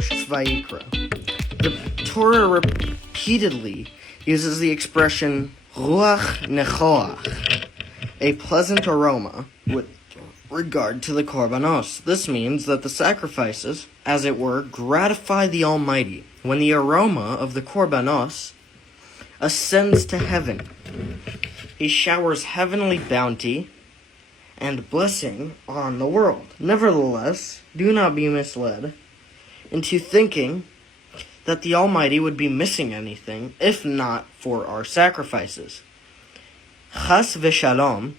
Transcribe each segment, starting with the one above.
Parsha Vayikra, the Torah repeatedly uses the expression ruach nechoach, a pleasant aroma, with regard to the korbanos. This means that the sacrifices, as it were, gratify the Almighty. When the aroma of the korbanos ascends to heaven, He showers heavenly bounty and blessing on the world. Nevertheless, do not be misled into thinking that the Almighty would be missing anything if not for our sacrifices. Chas v'shalom,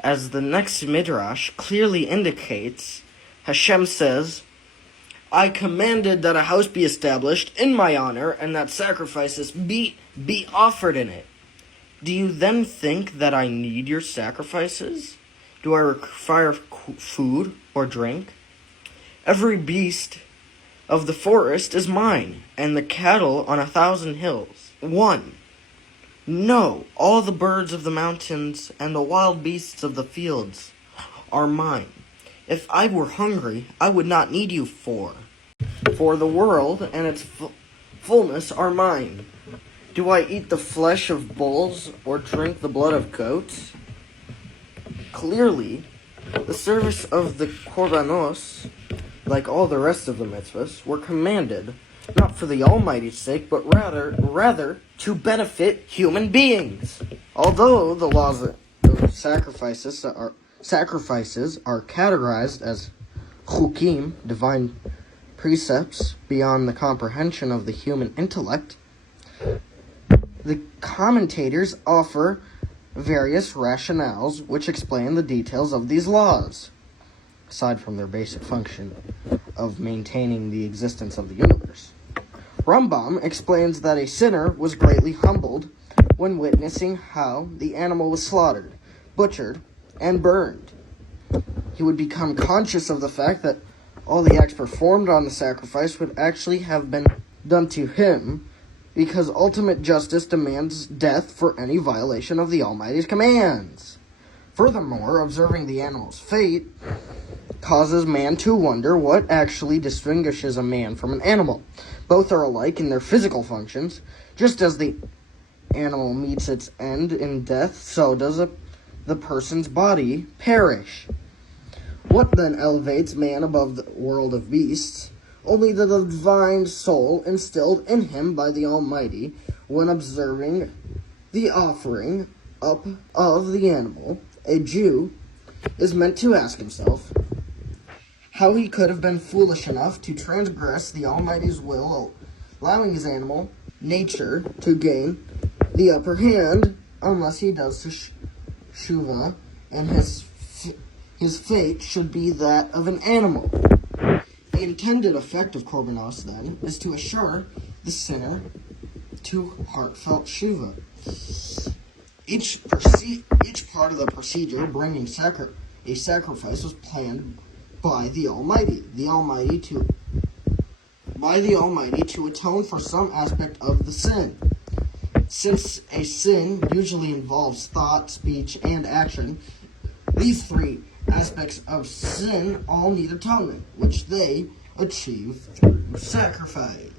as the next midrash clearly indicates, Hashem says, I commanded that a house be established in my honor and that sacrifices be offered in it. Do you then think that I need your sacrifices? Do I require food or drink? Every beast of the forest is mine, and the cattle on 1,000 hills. 1. No, all the birds of the mountains and the wild beasts of the fields are mine. If I were hungry, I would not need you for the world and its fullness are mine. Do I eat the flesh of bulls or drink the blood of goats? Clearly, the service of the korbanos, like all the rest of the mitzvahs, were commanded not for the Almighty's sake, but rather to benefit human beings. Although the laws of sacrifices are categorized as chukim, divine precepts beyond the comprehension of the human intellect, the commentators offer various rationales which explain the details of these laws, aside from their basic function of maintaining the existence of the universe. Rambam explains that a sinner was greatly humbled when witnessing how the animal was slaughtered, butchered, and burned. He would become conscious of the fact that all the acts performed on the sacrifice would actually have been done to him, because ultimate justice demands death for any violation of the Almighty's commands. Furthermore, observing the animal's fate causes man to wonder what actually distinguishes a man from an animal. Both are alike in their physical functions. Just as the animal meets its end in death, so does the person's body perish. What then elevates man above the world of beasts? Only the divine soul instilled in him by the Almighty when observing the offering up of the animal. A Jew is meant to ask himself how he could have been foolish enough to transgress the Almighty's will, allowing his animal nature to gain the upper hand, unless he does teshuvah, and his fate should be that of an animal. The intended effect of korbanos, then, is to assure the sinner to heartfelt teshuvah. Each part of the procedure bringing a sacrifice was planned by the Almighty. The Almighty to atone for some aspect of the sin. Since a sin usually involves thought, speech, and action, these three aspects of sin all need atonement, which they achieve through sacrifice.